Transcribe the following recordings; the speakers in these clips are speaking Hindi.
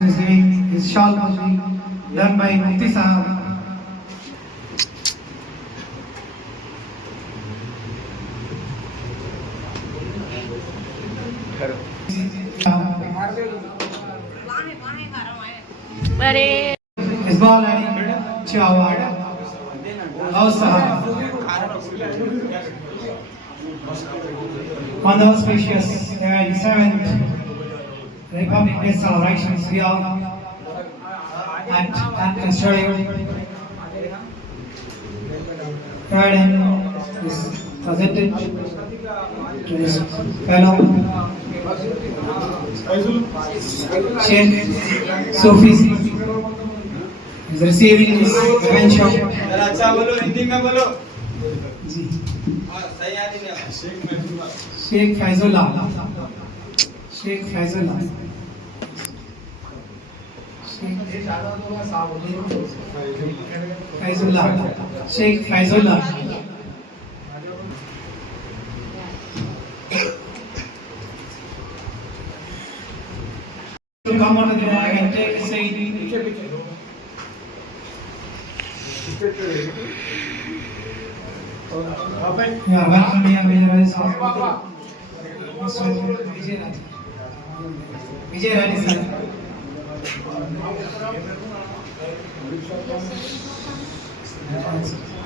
is giving his shawl done by Mufti Sahab. Isbal Ali Chawad, Ghaus Sahab. On the auspicious 7th Republic Day celebrations here at Hampton Stadium, Trident is presented to his fellow Sheikh Sufi is receiving his pension. Sheikh Faizullah, Sheikh Faizullah, Faizullah, Sheikh Faizullah. To come out of the bag and take a seat. Yeah, welcome here, Major Ali sir. Vijay Rani sir.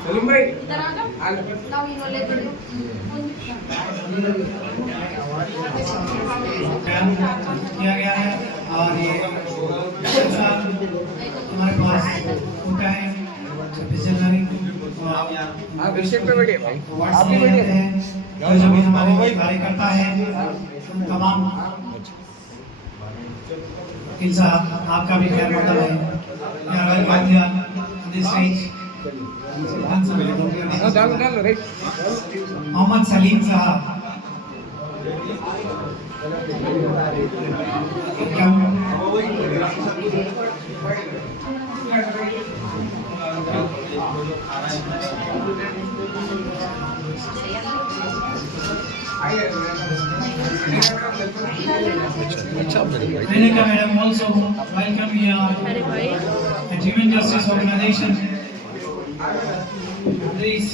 Salim भाई किया गया है और ये हमारे पास होता है 26 जनवरी को। आप विषय पे बैठिए भाई, आप भी बैठे हैं जो भी हमारे कार्यकर्ता है तमाम वकील साहब, आपका भी खैर मकदम है। मोहम्मद सलीम साहब, Renika madam also welcome here at Human Justice Organization. Please.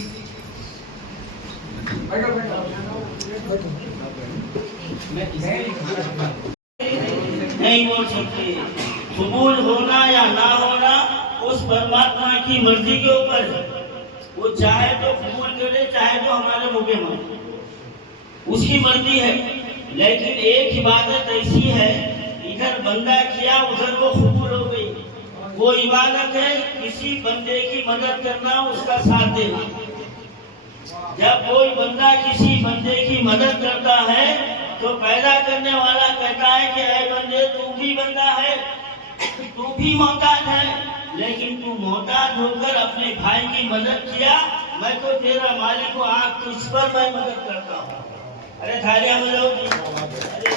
नहीं बोल सकते। कबूल होना या ना होना उस परमात्मा की मर्जी के ऊपर है। वो चाहे तो कबूल करे, चाहे तो हमारे मुँह मारे, उसकी मर्जी है। लेकिन एक इबादत ऐसी है, इधर बंदा किया उधर वो कबूल हो गई। वो इबादत है किसी बंदे की मदद करना, उसका साथ देना। जब कोई बंदा किसी बंदे की मदद करता है तो पैदा करने वाला कहता है कि ऐ बंदे तू भी बंदा है, तू भी मोहताज है, लेकिन तू मोहताज होकर अपने भाई की मदद किया, मैं तो तेरा मालिक हूँ, आप तुझ पर मैं मदद करता हूँ। अरे थालियां बजाओ। अरे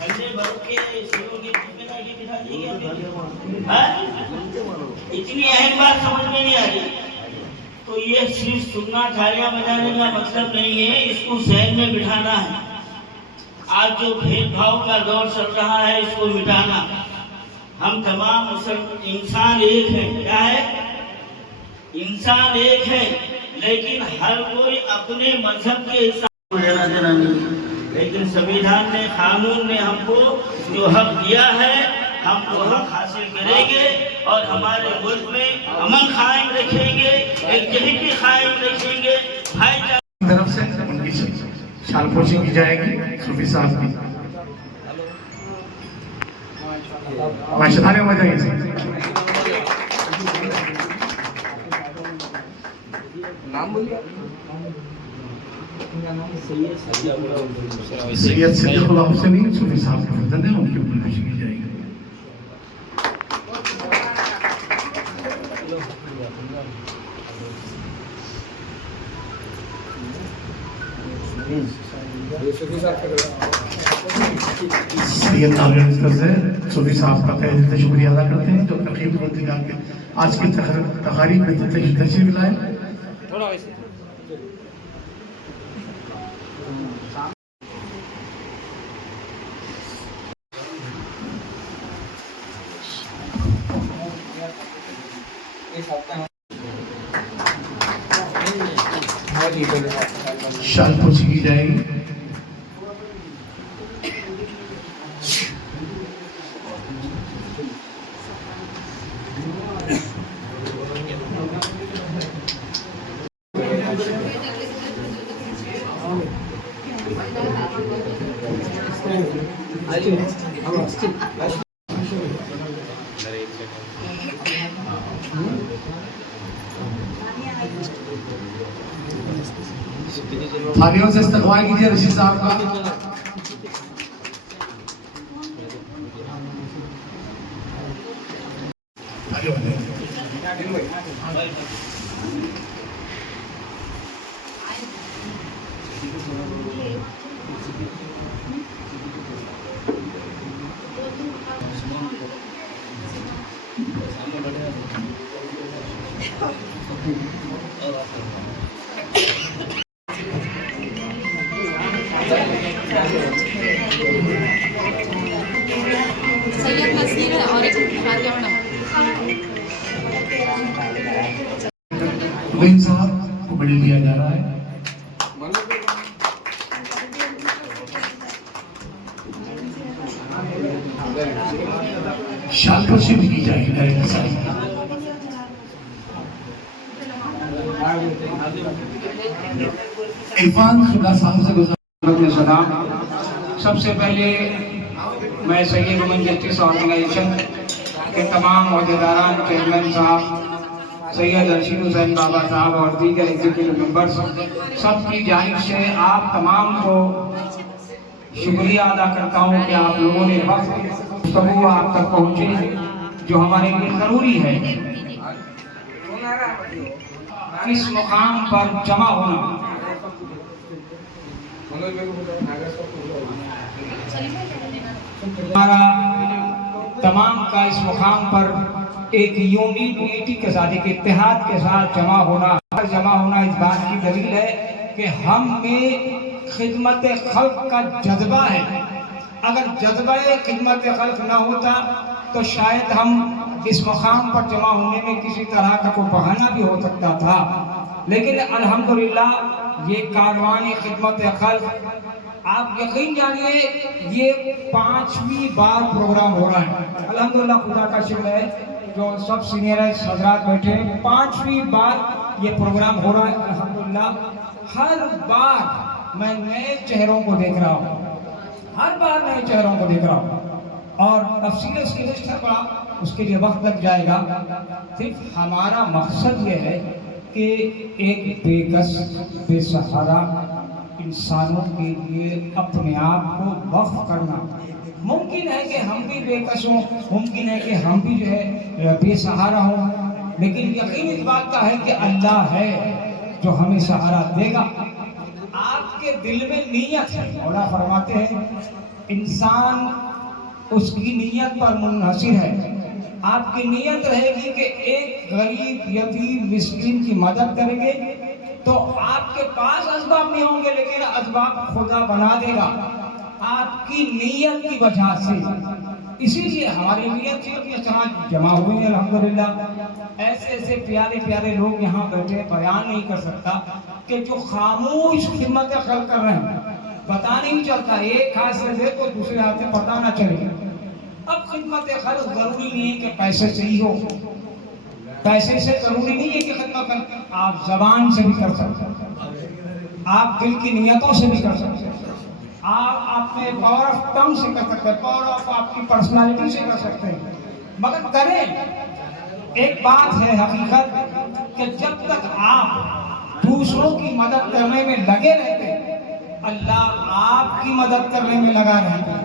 ठंडे भर के सिरों की बिठा दी गई। इतनी अहम बात समझ में नहीं आ रही। तो ये सिर्फ सुनना, थालियां बजाने का मतलब नहीं है, इसको जहन में बिठाना है। आज जो भेदभाव का दौर चल रहा है इसको मिटाना। हम तमाम इंसान एक हैं। क्या है? इंसान एक है, लेकिन हर कोई अपने मजहब के हिसाब लेना देना नहीं। लेकिन संविधान ने, कानून ने हमको जो हक दिया है, हम वो हक हासिल करेंगे और हमारे मुल्क में अमन कायम रखेंगे, एक जहती कायम रखेंगे। भाईचारा तरफ से उनकी शालपोशी की जाएगी सूफी साहब की। माशाल्लाह मजा नाम बोलिए। सैयद सिद्दीकुल्लाह हुसैनी सूफी साहब के फर्जंद हैं, उनकी शालपोशी की जाएगी। सैयद नाज़रीन से सूफी साहब का तहे दिल से शुक्रिया अदा करते हैं जो तकरीब के आज की तकारीब में तशरीफ लाए। शाल पोछी की जाएगी। थालियों से इस्तकबाल कीजिए रशीद साहब का। सैयद नसीर और एक फातिमा मैडम। वहीम साहब को मेडल दिया जा रहा है। शाल पोछी भी की जाएगी डायरेक्टर साहब। इरफान खुदा साहब से गुज़ारिश सलाम। सबसे पहले मैं सैयद वुमेन जस्टिस ऑर्गेनाइजेशन के तमाम अहदेदारान, चेयरमैन साहब, सैयद रशीद हुसैन बाबा साहब और दीगर एग्जीक्यूटिव मेंबर्स सबकी जानिब से आप तमाम को शुक्रिया अदा करता हूँ कि आप लोगों ने वक्त गुफ्तगू आप तक पहुँचे जो हमारे लिए ज़रूरी है। इस मुकाम पर जमा होना हमारा तमाम का इस मुकाम पर एक यूनिटी के साथ, एक इत्तेहाद के साथ जमा होना इस बात की दलील है कि हम में खिदमत खल्क का जज्बा है। अगर जज्बा खिदमत खल्क ना होता तो शायद हम इस मुकाम पर जमा होने में किसी तरह का कोई बहाना भी हो सकता था, लेकिन अल्हम्दुलिल्लाह ये कारवान खिदमत खल्क, आप यकीन जानिए ये 5वीं बार प्रोग्राम हो रहा है। अल्हम्दुलिल्लाह खुदा का शुक्र है जो सब सीनियर हजरात बैठे हैं, 5वीं बार ये प्रोग्राम हो रहा है। अल्हम्दुलिल्लाह हर बार मैं नए चेहरों को देख रहा हूँ, हर बार नए चेहरों को देख रहा हूँ और तफसील उसकी लिस्ट है बड़ा, उसके लिए वक्त लग जाएगा। सिर्फ हमारा मकसद ये है कि एक बेकस बेसहारा इंसानों के लिए अपने आप को वक्फ करना। मुमकिन है कि हम भी बेकस हों, मुमकिन है कि हम भी जो है बेसहारा हों, लेकिन यकीन इस बात का है कि अल्लाह है जो हमें सहारा देगा। आपके दिल में नीयत है, मौला फरमाते हैं इंसान उसकी नीयत पर मुनहसिर है। आपकी नीयत रहेगी कि एक गरीब यतीम मिस्कीन की मदद करेंगे तो आपके पास असबाब नहीं होंगे, लेकिन असबाब खुदा बना देगा आपकी नीयत की वजह से। इसीलिए हमारी नीयत थी कि समाज जमा हुए हैं अल्हम्दुलिल्लाह। ऐसे ऐसे प्यारे प्यारे लोग यहाँ बैठे, बयान नहीं कर सकता कि जो खामोश खिदमत खल्क कर रहे हैं, पता नहीं चलता, एक हाथ से दे तो दूसरे हाथ से पता ना चले। अब खिदमत खल्क जरूरी नहीं है कि पैसे से ही हो, पैसे से जरूरी नहीं है कि खिदमत आप जबान से भी कर सकते हैं, आप दिल की नियतों से भी कर सकते हैं, आप अपने पावर ऑफ टंग से कर सकते हैं, पावर ऑफ आपकी पर्सनालिटी से कर सकते हैं, मगर करें। एक बात है हकीकत कि जब तक आप दूसरों की मदद करने में लगे रहते, अल्लाह आपकी मदद करने में लगा रहेगा।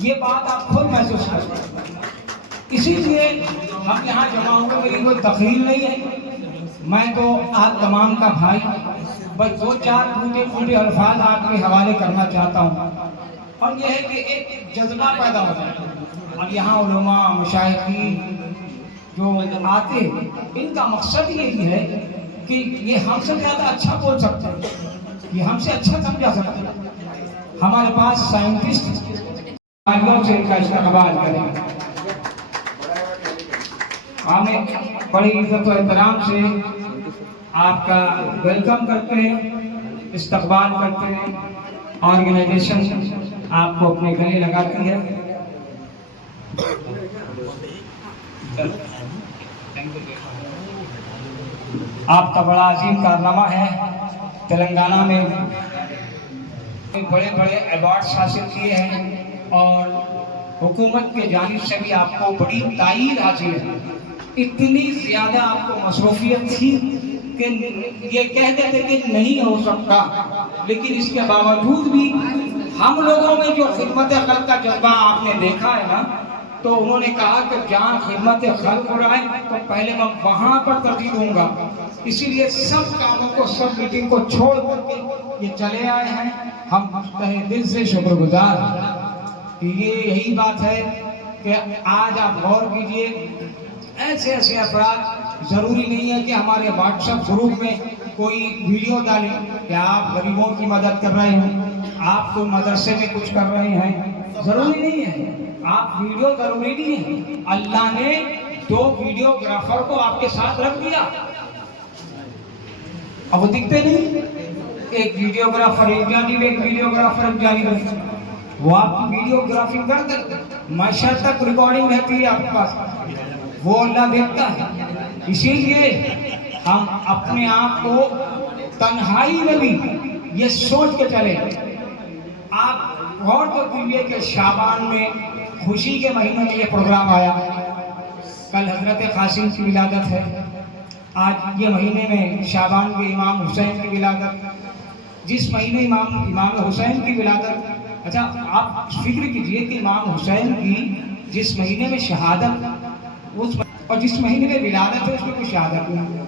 ये बात आप खुद महसूस करते हैं। इसीलिए हम यहाँ जमा हुए, मेरी कोई तकरीर नहीं है, मैं तो आप तमाम का भाई, बस 2-4 टूटे अल्फाज आपके हवाले करना चाहता हूँ। और यह है कि एक जज्बा पैदा होता है। अब यहाँ उलमा मशाइखीन जो आते, इनका मकसद यही है कि ये हमसे ज़्यादा अच्छा बोल सकते हैं, ये हमसे अच्छा समझा सकते हैं। हमारे पास साइंटिस्ट से इनका इस्तेमाल करें। हमें बड़ी इज्जत और एहतराम से आपका वेलकम करते हैं, इस्तकबाल करते हैं। ऑर्गेनाइजेशन आपको अपने गले लगाती है। आपका बड़ा अजीम कारनामा है। तेलंगाना में बड़े बड़े अवार्ड्स हासिल किए हैं और हुकूमत के जानिब से भी आपको बड़ी तायीद हासिल है। इतनी ज़्यादा आपको मसरूफियत थी कि ये कह देते कि नहीं हो सकता, लेकिन इसके बावजूद भी हम लोगों में जो खिदमत खल्क का जज्बा आपने देखा है ना, तो उन्होंने कहा कि जहाँ खिदमत खल्क हो रहा है तो पहले मैं वहाँ पर तरजीह दूंगा। इसीलिए सब कामों को, सब मीटिंग को छोड़ करके ये चले आए हैं। हम तहे दिल से शुक्रगुजार कि ये यही बात है कि आज आप गौर कीजिए, ऐसे ऐसे अफराद, ज़रूरी नहीं है कि हमारे व्हाट्सएप ग्रुप में कोई वीडियो डालें कि आप गरीबों की मदद कर रहे हो, आप कोई मदरसे में कुछ कर रहे हैं, ज़रूरी नहीं है। आप वीडियो ज़रूरी नहीं है। अल्लाह ने 2 वीडियोग्राफर को आपके साथ रख दिया, अब वो दिखते नहीं, एक वीडियोग्राफर एक जानिब, एक वीडियोग्राफर एक जानिब, वो आपकी वीडियोग्राफी कर देते, माशा तक रिकॉर्डिंग रहती है आपके पास, वो अल्लाह देखता है। इसीलिए हम अपने आप को तन्हाई में भी ये सोच के चले। आप गौर तो कीजिए कि शाबान में खुशी के महीने में ये प्रोग्राम आया। कल हजरत कासिम की विलादत है, आज ये महीने में शाबान के इमाम हुसैन की विलादत, जिस महीने इमाम हुसैन की विलादत, अच्छा आप फिक्र कीजिए कि इमाम हुसैन की जिस महीने में शहादत उस और जिस महीने में विलादत है उसमें कोई शहादत नहीं,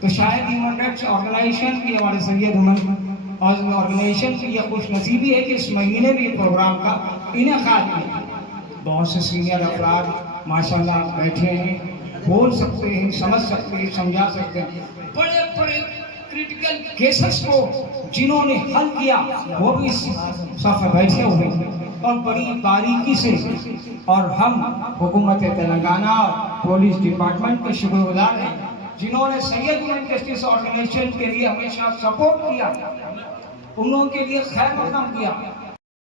तो शायद ह्यूमन राइट्स ऑर्गेनाइजेशन की, हमारे सैयद हुमन और ऑर्गेनाइजेशन की यह खुश नसीबी है कि इस महीने में प्रोग्राम का इनेकाद किया। बहुत से सीनियर अफराद माशाल्लाह बैठे हैं, बोल सकते हैं, समझ सकते हैं, समझा सकते हैं। बड़े बड़े क्रिटिकल केसेस को जिन्होंने हल किया वो भी इस साथ बैठे हुए और बड़ी बारीकी से, और हम हुकूमत तेलंगाना और पुलिस डिपार्टमेंट के शुक्रगुजार हैं जिन्होंने सैयद हुमन जस्टिस ऑर्गेनाइजेशन के लिए हमेशा सपोर्ट किया, उन लोगों के लिए खैर मकदम किया,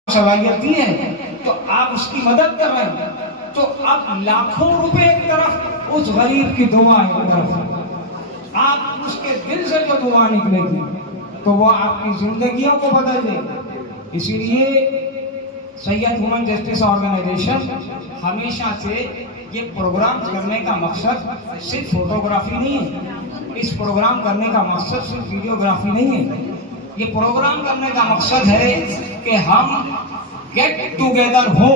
सलाहियत दी है, तो आप उसकी मदद कर रहे हैं। तो अब लाखों रुपए एक तरफ, उस गरीब की दुआ एक तरफ, आप उसके दिल से जो दुआ निकलेगी तो वो आपकी जिंदगियों को बदल दे। इसीलिए सैयद हुमन जस्टिस ऑर्गेनाइजेशन हमेशा से ये प्रोग्राम करने का मकसद सिर्फ फोटोग्राफी नहीं है, इस प्रोग्राम करने का मकसद सिर्फ वीडियोग्राफी नहीं है। ये प्रोग्राम करने का मकसद है कि हम गेट टुगेदर हो,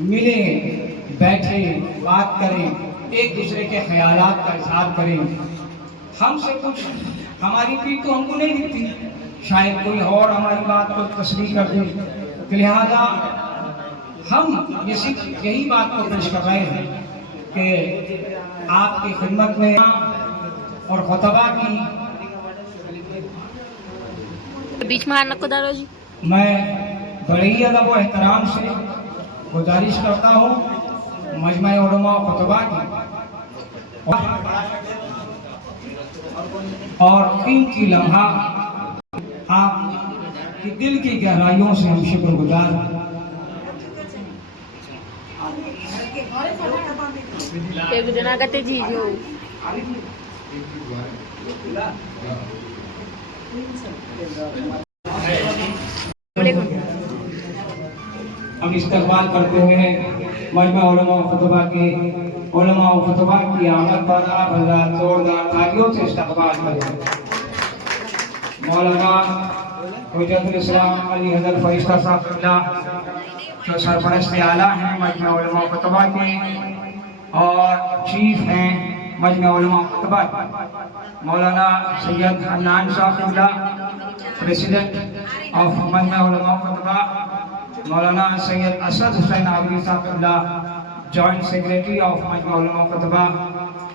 मिले, बैठे, बात करें, एक दूसरे के ख्यालात का इजहार करें। हमसे कुछ, हमारी पीठ तो हमको नहीं दिखती, शायद कोई और हमारी बात को तस्लीम कर दे, तो लिहाजा हम ये सिर्फ यही बात को पेश कर रहे हैं कि आपकी खिदमत में और खुतबा की बीच में हाथ डालो जी। मैं बड़े ही अदब व एहतराम से गुजारिश करता हूँ मजमा उलमा व खुतबा की और कीमती लम्हा आपकी दिल की गहराइयों से हम शुक्रगुजार। जी जो हम इस्तकबाल करते हैं मजमा उलमा खुतबा के, उलमा खुतबा की आमद पर आप हज़रात जोरदार तालियों से इस्तकबाल करें। मौलाना हुज्जतुल इस्लाम अली हज़रत फरिश्ता साहब जो सरपरस्त आला हैं मजमा उलमा खुतबा के और चीफ हैं मजमा उलमा खुतबा, मौलाना सैयद हन्नान साहब प्रेसिडेंट ऑफ मजमा उलमा खुतबा, मौलाना सैयद असद हुसैन आबदी साहब जॉइंट सेक्रेटरी ऑफ मजमा उलमा खुतबा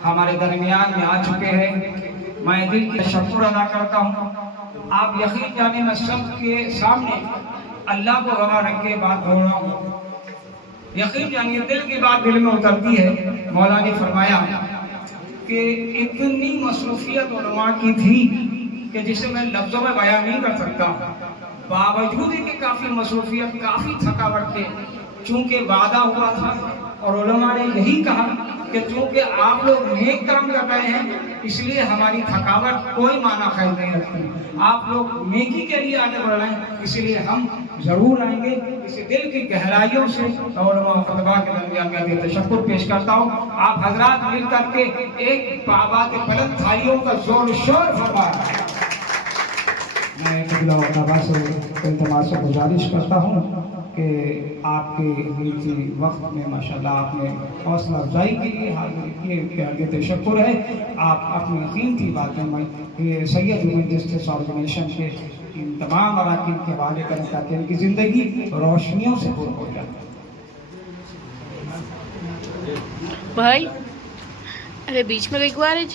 हमारे दरमियान में आ चुके हैं। मैं दिल की शुक्र अदा करता हूँ। आप यकीन जाने मैं सबके सामने अल्लाह को रवा रख के बात बोल रहा हूँ। यकीन जानिए दिल की बात दिल में उतरती है। मौला ने फरमाया कि इतनी मसरूफियत उलमा की थी कि जिसे मैं लफ्ज़ों में बयान नहीं कर सकता। बावजूद कि काफ़ी मसरूफियत, काफ़ी थकावट के, चूँकि वादा हुआ था और उलमा ने यही कहा कि चूँकि आप लोग नेक काम कर रहे हैं इसलिए हमारी थकावट कोई माना खैर नहीं रखती। आप लोग नेकी के लिए आगे बढ़ रहे हैं इसलिए हम ज़रूर आएंगे। इसे दिल की गहराइयों से उलमा व खुतबा के दरमियान में तशक्कुर पेश करता हूँ। आप हजरात मिल करके एक बाबा के बुलंद थालियों का जोर शोर फरमाएं। मैं किबला व बाबा से इल्तिमास से गुजारिश करता हूँ कि आपके कीमती वक्त में माशाल्लाह आपने हौसला अफजाई के लिए हाजिर किए, आगे तशक्कुर है। आप अपनी कीमती बातें में सैयद वुमेन जस्टिस ऑर्गेनाइजेशन के इन तमाम अराकीन के हवाले करें ताकि इनकी ज़िंदगी रोशनियों से पूर्ण हो जाए। भाई अरे बीच में कहीं आ रही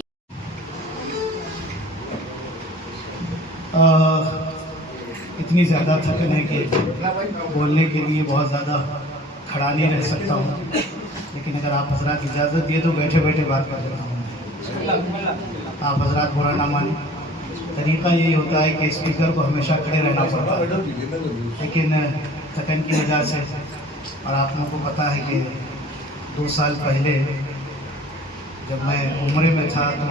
इतनी ज़्यादा थकन है कि बोलने के लिए बहुत ज़्यादा खड़ा नहीं रह सकता हूँ, लेकिन अगर आप हजरात इजाज़त दिए तो बैठे बैठे बात कर लेता हूँ। आप हजरात बुरा ना माने, तरीक़ा यही होता है कि स्पीकर को हमेशा खड़े रहना पड़ता है, लेकिन थकन की वजह से, और आप लोगों को पता है कि 2 साल पहले जब मैं उम्रे में था तो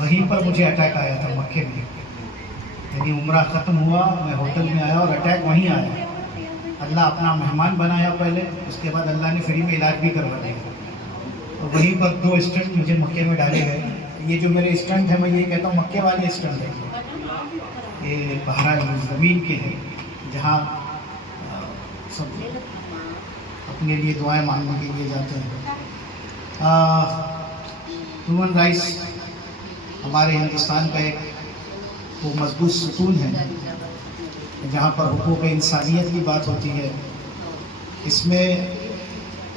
वहीं पर मुझे अटैक आया था मक्के में। यदि उम्रा ख़त्म हुआ, मैं होटल में आया और अटैक वहीं आया। अल्लाह अपना मेहमान बनाया पहले, उसके बाद अल्लाह ने फ्री में इलाज भी करवा दिया। और वहीं पर 2 स्टंट मुझे मक्के में डाले गए। ये जो मेरे स्टंट है, मैं ये कहता हूँ मक्के वाले स्टंट है, ये बहरहाल ज़मीन के हैं जहाँ सब अपने लिए दुआएं मांगने के लिए जाते हैं। ह्यूमन राइट्स हमारे हिंदुस्तान का एक वो मजबूत सुकून है जहाँ पर हुकूक इंसानियत की बात होती है। इसमें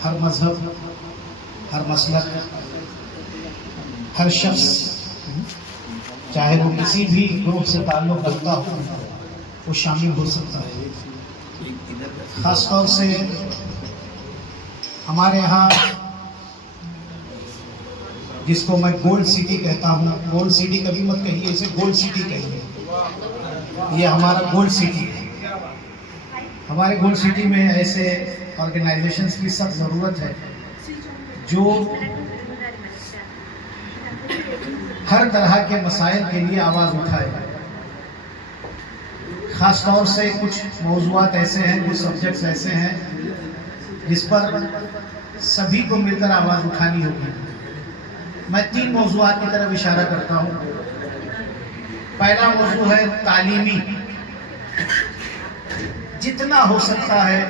हर मज़हब, हर मसलक, हर शख्स, चाहे वो किसी भी ग्रुप से ताल्लुक़ रखता हो, वो शामिल हो सकता है। ख़ास तौर से हमारे यहाँ जिसको मैं गोल्ड सिटी कहता हूँ, गोल्ड सिटी कभी मत कहिए, इसे गोल्ड सिटी कहिए। ये हमारा गोल्ड सिटी है। हमारे गोल्ड सिटी में ऐसे ऑर्गेनाइजेशंस की सख्त ज़रूरत है जो हर तरह के मसाइल के लिए आवाज़ उठाए। ख़ास तौर से कुछ मौज़ूआत ऐसे हैं, कुछ सब्जेक्ट्स ऐसे हैं जिस पर सभी को मिलकर आवाज़ उठानी होगी। मैं 3 मौज़ूआत की तरफ इशारा करता हूँ। पहला मौजू है तालीमी। जितना हो सकता है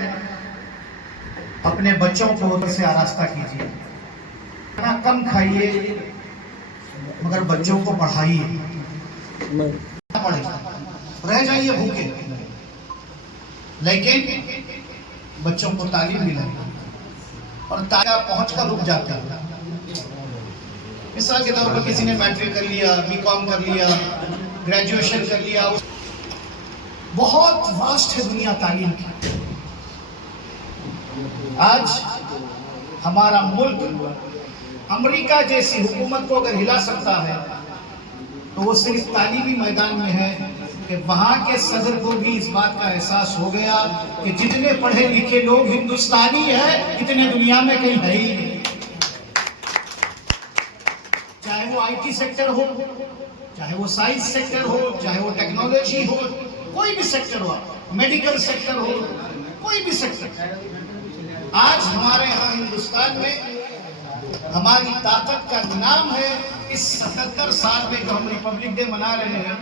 अपने बच्चों को से आरास्ता कीजिए, खाना कम खाइए मगर बच्चों को पढ़ाइए। रह जाइए भूखे लेकिन बच्चों को तालीम दिलाइए, और तालीम पहुँच कर रुक जाता है। मिसाल के तौर पर किसी ने मैट्रिक कर लिया, बीकॉम कर लिया, ग्रेजुएशन कर लिया, बहुत वास्ट है दुनिया तालीम की। आज हमारा मुल्क अमेरिका जैसी हुकूमत को अगर हिला सकता है तो वो सिर्फ तालीमी मैदान में है कि वहाँ के सदर को भी इस बात का एहसास हो गया कि जितने पढ़े लिखे लोग हिंदुस्तानी हैं इतने दुनिया में कहीं है ही नहीं। चाहे वो IT सेक्टर हो, चाहे वो साइंस सेक्टर हो, चाहे वो टेक्नोलॉजी हो, कोई भी सेक्टर हो, मेडिकल सेक्टर हो, कोई भी सेक्टर। आज हमारे यहाँ हिंदुस्तान में हमारी ताकत का नाम है। इस 77 साल में जो हम रिपब्लिक डे मना रहे हैं,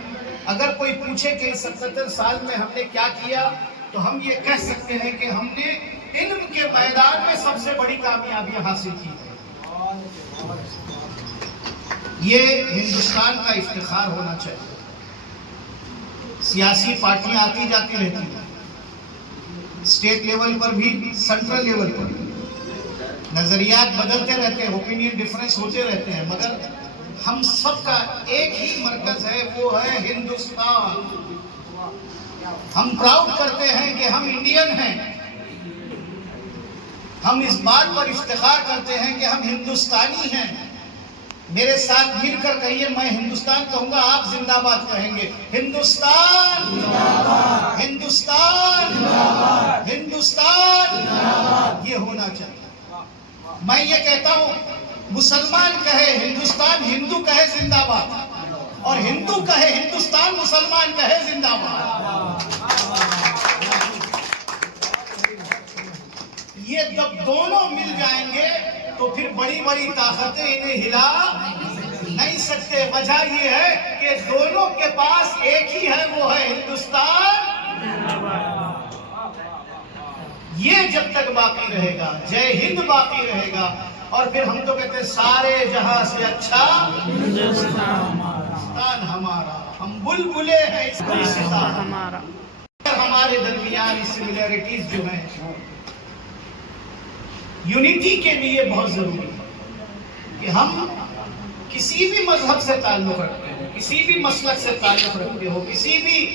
अगर कोई पूछे कि इस 77 साल में हमने क्या किया, तो हम ये कह सकते हैं कि हमने इल्म के मैदान में सबसे बड़ी कामयाबी हासिल की है। ये हिंदुस्तान का इफ्तिखार होना चाहिए। सियासी पार्टियां आती जाती रहती हैं, स्टेट लेवल पर भी, सेंट्रल लेवल पर भी। नजरियात बदलते रहते हैं, ओपिनियन डिफरेंस होते रहते हैं, मगर हम सबका एक ही मरकज है, वो है हिंदुस्तान। हम प्राउड करते हैं कि हम इंडियन हैं। हम इस बात पर इफ्तिखार करते हैं कि हम हिंदुस्तानी हैं। मेरे साथ मिलकर कहिए, मैं हिंदुस्तान कहूंगा, आप जिंदाबाद कहेंगे। हिंदुस्तान जिंदाबाद, हिंदुस्तान जिंदाबाद, हिंदुस्तान जिंदाबाद। ये होना चाहिए। मैं ये कहता हूं, मुसलमान कहे हिंदुस्तान, हिंदू कहे जिंदाबाद, और हिंदू कहे हिंदुस्तान, मुसलमान कहे जिंदाबाद। ये जब दोनों मिल जाएंगे तो फिर बड़ी बड़ी ताकतें इन्हें हिला नहीं सकते। वजह ये है कि दोनों के पास एक ही है, वो है हिंदुस्तान। ये जब तक बाकी रहेगा, जय हिंद बाकी रहेगा, और फिर हम तो कहते हैं सारे जहां से अच्छा हिंदुस्तान हमारा, हम बुलबुले हैं इस गुलसितान हमारा। हमारे दरमियान सिमिलरिटीज जो हैं, यूनिटी के लिए बहुत जरूरी है कि हम किसी भी मजहब से ताल्लुक रखते हो, किसी भी मसलक से ताल्लुक रखते हो, किसी भी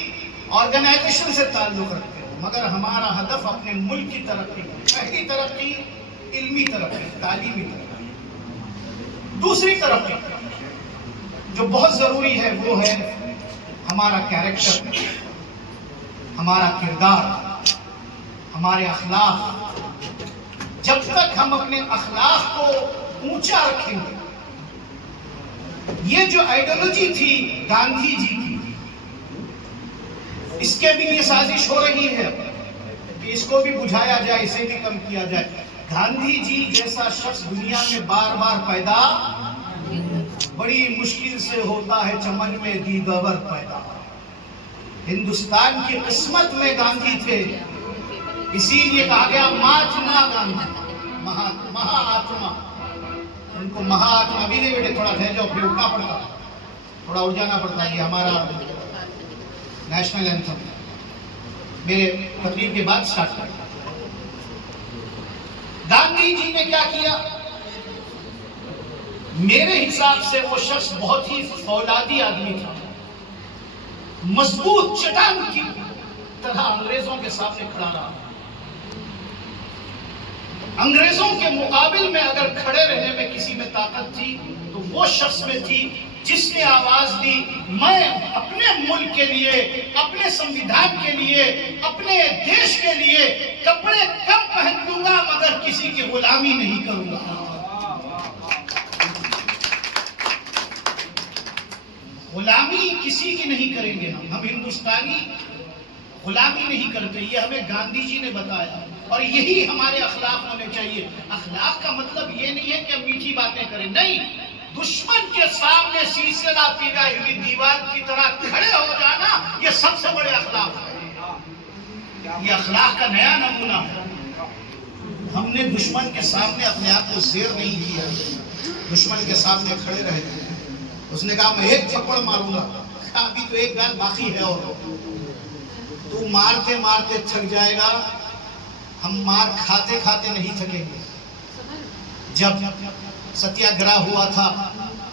ऑर्गेनाइजेशन से ताल्लुक रखते हो, मगर हमारा हदफ अपने मुल्क की तरक्की, पहली तरक्की इल्मी तरक्की, तालीमी तरक्की। दूसरी तरक्की जो बहुत जरूरी है वो है हमारा कैरेक्टर, हमारा किरदार, हमारे अखलाक। जब तक हम अपने अखलाक को ऊंचा रखेंगे, ये जो आइडियोलॉजी थी गांधी जी की, इसके भी ये साजिश हो रही है कि इसको भी बुझाया जाए, इसे भी कम किया जाए। गांधी जी जैसा शख्स दुनिया में बार बार पैदा बड़ी मुश्किल से होता है, चमन में दीगवर पैदा। हिंदुस्तान की किस्मत में गांधी थे, इसीलिए कहा गया महात्मा गांधी, महाआत्मा। उनको महाआत्मा भी नहीं बेटे, थोड़ा ठहर जाओ, फिर उठना पड़ता, थोड़ा उठ जाना पड़ता। ये हमारा नेशनल एंथम मेरे तकरीर के बाद स्टार्ट कर। गांधी जी ने क्या किया? मेरे हिसाब से वो शख्स बहुत ही फौलादी आदमी था, मजबूत चट्टान की तरह अंग्रेजों के सामने खड़ा रहा। अंग्रेजों के मुकाबिल में अगर खड़े रहने में किसी में ताकत थी तो वो शख्स में थी जिसने आवाज दी, मैं अपने मुल्क के लिए, अपने संविधान के लिए, अपने देश के लिए कपड़े कम पहन लूंगा मगर किसी की गुलामी नहीं करूंगा। गुलामी किसी की नहीं करेंगे हम हिंदुस्तानी गुलामी नहीं करते। ये हमें गांधी जी ने बताया, और यही हमारे अखलाक होने चाहिए। अखलाक का मतलब ये नहीं है कि हम मीठी बातें करें, नहीं, दुश्मन के सामने सीसला पिघाई हुई दीवार की तरह खड़े हो जाना, ये सबसे बड़े अखलाक है। ये अखलाक का नया नमूना है। हमने दुश्मन के सामने अपने आप को शेर नहीं किया, दुश्मन के सामने खड़े रहे। उसने कहा मैं एक थप्पड़ मारूंगा, अभी तो एक गाल बाकी है और तू मारते मारते थक जाएगा, हम मार खाते खाते नहीं थकेंगे। जब सत्याग्रह हुआ था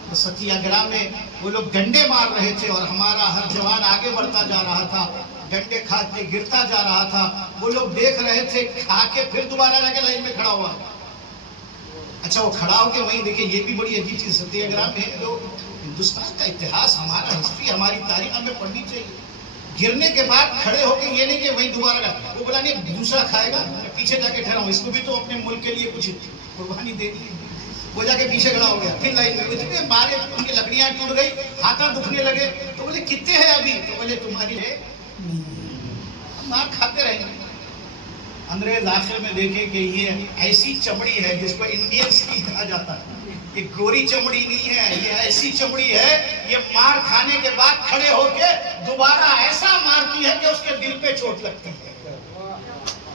तो सत्याग्रह में वो लोग डंडे मार रहे थे और हमारा हर जवान आगे बढ़ता जा रहा था, डंडे खाते गिरता जा रहा था। वो लोग देख रहे थे, खा के फिर दोबारा जाके लाइन में खड़ा हुआ। अच्छा, वो खड़ा होके वहीं देखे, ये भी बड़ी अजीब चीज, सत्याग्रह में लोग, हिंदुस्तान का इतिहास, हमारा हिस्ट्री, हमारी तारीख हमें पढ़नी चाहिए। गिरने के बाद खड़े होके ये नहीं कि वहीं दोबारा वो बोला नहीं दूसरा खाएगा, पीछे जाके ठहरा हूं, इसको भी तो अपने मुल्क के लिए कुछ कुर्बानी देनी है। वो जाके पीछे खड़ा हो गया, फिर लाइन में इतने मारे, उनकी लकड़ियां टूट गई, हाथा दुखने लगे। तो बोले कितने हैं अभी? तो बोले तुम्हारी है, मार खाते रहेंगे। अंग्रेज आखिर में देखे कि ये ऐसी चमड़ी है जिसको इंडियन स्किन कहा जाता है, ये गोरी चमड़ी नहीं है, ये ऐसी चमड़ी है, ये मार खाने के बाद खड़े होके दोबारा ऐसा मारती है कि उसके दिल पे चोट लगती है।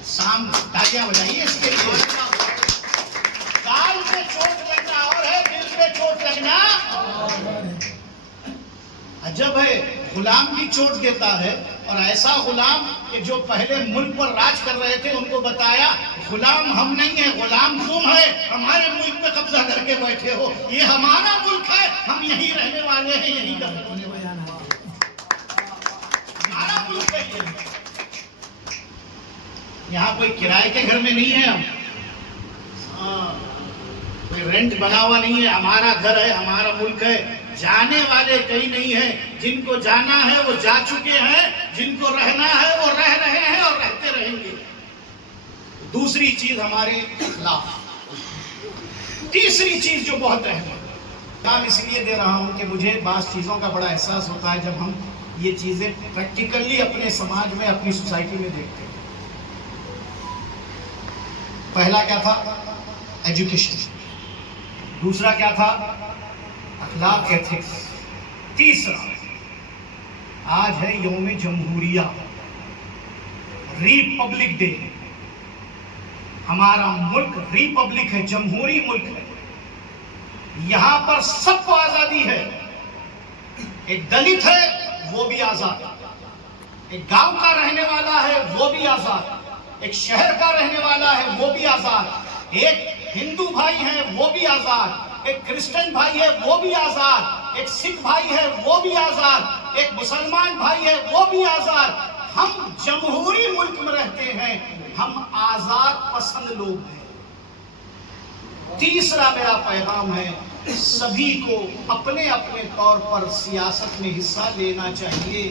शाम तालियां बजाइए इसके लिए। गाल पे चोट लगना और है, दिल पे चोट लगना अजब है। गुलाम भी चोट देता है, और ऐसा गुलाम कि जो पहले मुल्क पर राज कर रहे थे उनको बताया गुलाम हम नहीं है, गुलाम तुम है, हमारे मुल्क पे कब्जा करके बैठे हो, ये हमारा मुल्क है, हम यहीं रहने वाले हैं, यहीं का हमारा मुल्क है। यहाँ कोई किराए के घर में नहीं है हम। कोई रेंट बना हुआ नहीं है, हमारा घर है, हमारा मुल्क है। जाने वाले कहीं नहीं है, जिनको जाना है वो जा चुके हैं, जिनको रहना है वो रह रहे हैं और रहते रहेंगे। दूसरी चीज हमारे अखलाक। तीसरी चीज जो बहुत अहम है, नाम इसलिए दे रहा हूं कि मुझे बास चीजों का बड़ा एहसास होता है जब हम ये चीजें प्रैक्टिकली अपने समाज में, अपनी सोसाइटी में देखते हैं। पहला क्या था? एजुकेशन। दूसरा क्या था? अखलाक, एथिक्स। तीसरा आज है यौम जमहूरिया, रिपब्लिक डे। हमारा मुल्क रिपब्लिक है, जमहूरी मुल्क है। यहां पर सबको आजादी है। एक दलित है वो भी आजाद, एक गांव का रहने वाला है वो भी आजाद, एक शहर का रहने वाला है वो भी आजाद, एक हिंदू भाई है वो भी आजाद, एक क्रिश्चियन भाई है वो भी आजाद, एक सिख भाई है वो भी आजाद, एक मुसलमान भाई है वो भी आजाद। हम जमहूरी मुल्क में रहते हैं, हम आजाद पसंद लोग हैं। तीसरा मेरा पैगाम है, सभी को अपने अपने तौर पर सियासत में हिस्सा लेना चाहिए।